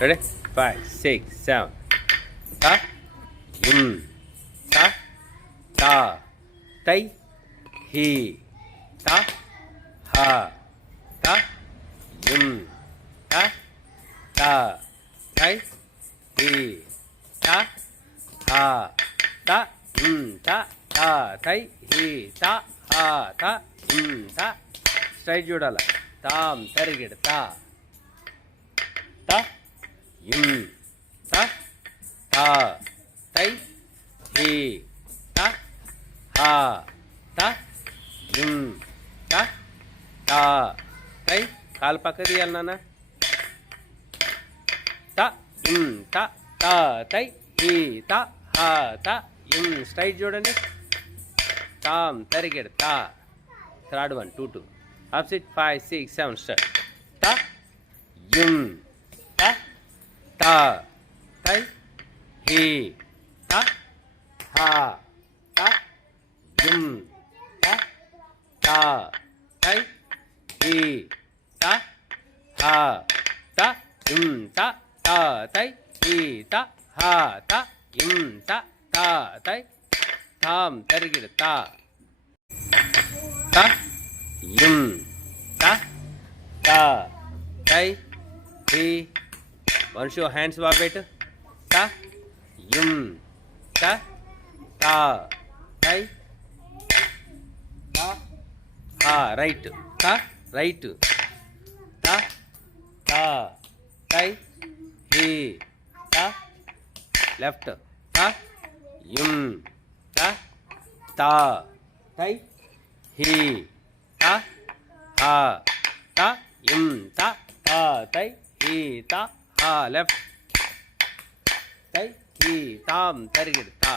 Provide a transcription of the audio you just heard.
Ready? 5, 6, 7. Ta, ta, ta, tai, he, ta, ha, ta, ta, ta, tai, he, ta, ha, ta, ta, tai, he, ta, ha, ta, ta. Straight చూడాల. తాం తరిగిడు తా తా తా తా తై he తా హా తా తా తా తై కాలు పక్క తీయాలి నాన్న. తా తా తా తై హీ తా హా తా స్ట్రైట్ చూడండి. తాం తరిగిడు తా. Third one 2 2. Opposite 5 6 7 start. Ta ta ta tai he ta ha ta ta ta tai he ta ha ta ta ta tai he ta ha ta ta tai tham tarigid ta ta ta ta tai he. Once your hands wabet. Ta ta ta tai ta ha right ta right ta ta tai he ta left ta ta ta tai he ta ha ta ta ta tai he ta ha left tai he tam tarigid ta.